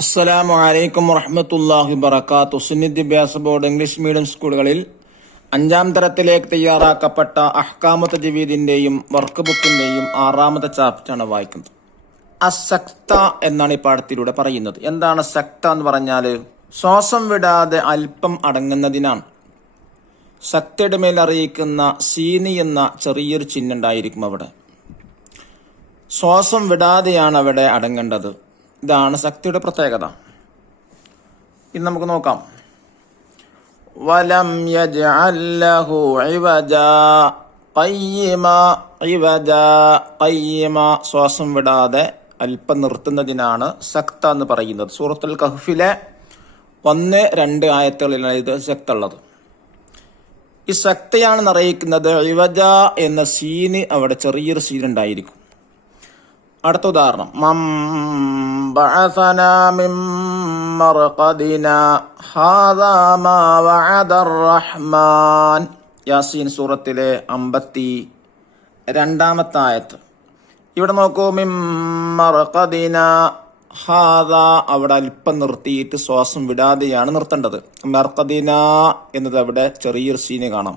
അസ്സലാമു അലൈക്കും വറഹ്മത്തുള്ളാഹി വബറകാതുഹു. സുന്നി വിദ്യാഭ്യാസ ബോർഡ് ഇംഗ്ലീഷ് മീഡിയം സ്കൂളുകളിൽ 5ാം തരത്തിലേക്ക് തയ്യാറാക്കപ്പെട്ട അഹ്കാമു തജ്വീദിന്റെയും വർക്ക് ബുക്കിന്റെയും 6ാമത്തെ ചാപ്റ്ററാണ് വായിക്കുന്നത്. അസക്ത എന്നാണ് ഈ പാഠത്തിലൂടെ പറയുന്നത്. എന്താണ് സക്ത എന്ന് പറഞ്ഞാൽ ശ്വാസം വിടാതെ അല്പം അടങ്ങുന്നതിനാണ്. സക്തയുടെ മേൽ അറിയിക്കുന്ന സീനി എന്ന ചെറിയൊരു ചിഹ്നം ഉണ്ടായിരിക്കും. അവിടെ ശ്വാസം വിടാതെയാണ് അവിടെ അടങ്ങേണ്ടത്. ഇതാണ് സക്തിയുടെ പ്രത്യേകത. ഇന്ന് നമുക്ക് നോക്കാം. വലം യജ്അൽ ലഹു ഇവജാ ഖയ്യിമാ ഇവജാ ഖയ്യിമാ. ശ്വാസം വിടാതെ അല്പം നിർത്തുന്നതിനാണ് സക്ത എന്ന് പറയുന്നത്. സൂറത്തുൽ കഹ്ഫിലെ 1-2 ആയത്തുകളിലാണ് ഇത് സക്ത ഉള്ളത്. ഈ സക്തയാണ് അറിയിക്കുന്നത്. ഇവജ എന്ന സീന് അവിടെ ചെറിയൊരു സീൻ ഉണ്ടായിരിക്കും. അടുത്ത ഉദാഹരണം, മം ബഅസനാ മിൻ മർഖദിനാ ഹാദാ മാ വഅദർ റഹ്മാൻ. യാസീൻ സൂറത്തിലെ 52-ാമത്തെ ആയത്ത്. ഇവിടെ നോക്കൂ, മിൻ മർഖദിനാ ഹാദാ, അവിടെ അല്പം നിർത്തിയിട്ട് ശ്വാസം വിടാതെയാണ് നിർത്തേണ്ടത്. മർഖദിന എന്നത് അവിടെ ചെറിയൊരു സീന് കാണാം.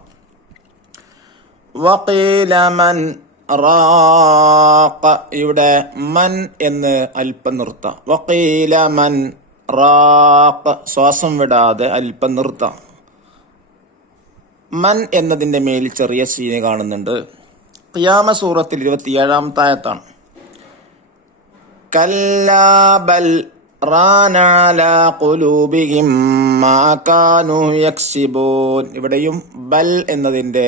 വഖീല മൻ റാഖ, ഇവിടെ മൻ എന്ന് അല്പം നിർത്താം. വഖീല മൻ റാഖ, ശ്വാസം വിടാതെ അല്പം നിർത്താം. മൻ എന്നതിന്റെ മേൽ ചെറിയ സീന് കാണുന്നുണ്ട്. ഖിയാമ സൂറത്തിൽ 27-ാമത്തെ ആയത്താണ്. കല്ലാ ബൽ റാന അലാ ഖുലൂബിഹിം മാ കാനൂ യക്സിബൂൻ. ഇവിടെയും ബൽ എന്നതിന്റെ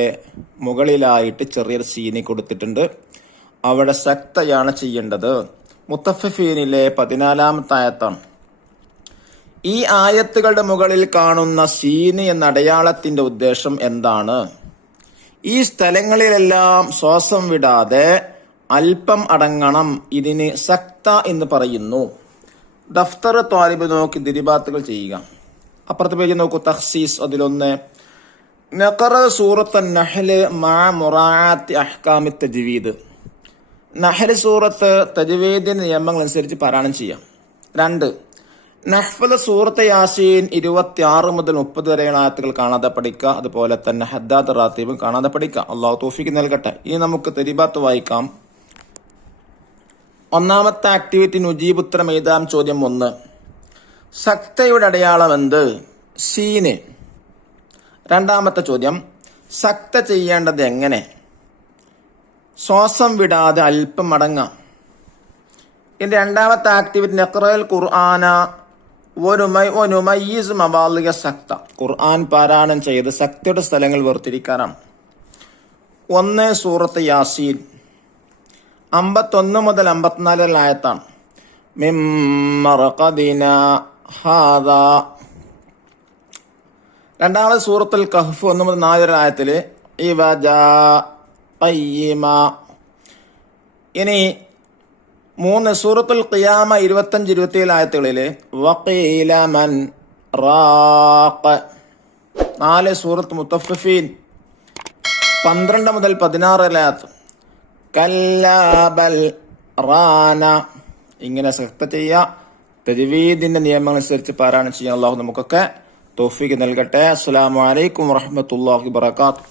മുകളിലായിട്ട് ചെറിയൊരു സീനി കൊടുത്തിട്ടുണ്ട്. അവിടെ സക്തയാണ് ചെയ്യേണ്ടത്. മുത്തഫിഫീനിലെ 14-ാമത്തെ ആയത്താണ്. ഈ ആയത്തുകളുടെ മുകളിൽ കാണുന്ന സീനി എന്ന അടയാളത്തിന്റെ ഉദ്ദേശം എന്താണ്? ഈ സ്ഥലങ്ങളിലെല്ലാം ശ്വാസം വിടാതെ അല്പം അടങ്ങണം. ഇതിന് സക്ത എന്ന് പറയുന്നു. ദഫ്തർ ത്വാലിബ് നോക്കി ദിരിബാത്തുകൾ ചെയ്യുക. അപ്പുറത്തെ പേജ് നോക്കൂ, തഖ്സീസ്. അതിലൊന്ന്, നഖറ സൂറത്ത് നഹ്ല് മഅ മുറാഅത്തി അഹ്കാമി തജ്വീദ്. നഹ്ല് സൂറത്ത് തജ്വീദിന്റെ നിയമങ്ങൾ അനുസരിച്ച് പാരായണം ചെയ്യാം. 2, നഹ്ഫദ് സൂറത്ത് യാസീൻ 26 മുതൽ 30 വരെയുള്ള ആയത്തുകൾ കാണാതെ പഠിക്കുക. അതുപോലെ തന്നെ ഹദ്ദാത്ത് റാത്തീബും കാണാതെ പഠിക്കുക. അള്ളാഹു തൗഫീഖ് നൽകട്ടെ. ഇനി നമുക്ക് ദിരിബാത്ത് വായിക്കാം. 1ാമത്തെ ആക്ടിവിറ്റി നുജീബ് ഉത്തരം എഴുതാം. ചോദ്യം 1, സക്തയുടെ അടയാളം എന്ത്? സീന്. 2ാമത്തെ ചോദ്യം, സക്ത ചെയ്യേണ്ടത് എങ്ങനെ? ശ്വാസം വിടാതെ അല്പം അടങ്ങാം. ഇനി 2ാമത്തെ ആക്ടിവിറ്റി നഖ്റൽ ഖുർആന വനുമയ്യിസ് മവാളിക സക്ത. ഖുർആൻ പാരായണം ചെയ്ത് സക്തയുടെ സ്ഥലങ്ങൾ വേർതിരിക്കാനാണ്. 1 സൂറത്ത് യാസീൻ 51 മുതൽ 54 ആയത്താണ്. മിൻ മർഖദിനാ ഹാദാ. 2ാമത് സൂറത്തുൽ കഹ്ഫ് 1 മുതൽ 4 വരെ ആയത്തില് ഇവജാ ഖയ്യിമാ. ഇനി 3 സൂറത്തുൽ ഖിയാമ 25-27 ആയത്തുകളില് വഖീല മൻ റാഖ. 4 സൂറത്ത് മുത്തഫിഫീൻ 12 മുതൽ 16 വരെ ആയത്ത് കല്ലാ ബൽ റാന. ഇങ്ങനെ സക്ത ചെയ്യുക. തജ്വീദിന്റെ നിയമങ്ങൾ അനുസരിച്ച് പാരായണം ചെയ്യാൻ അല്ലാഹു നമുക്കൊക്കെ തൗഫീഖ് നൽകട്ടെ. അസ്സലാമു അലൈക്കും വറഹ്മത്തുള്ളാഹി വബറകാതുഹു.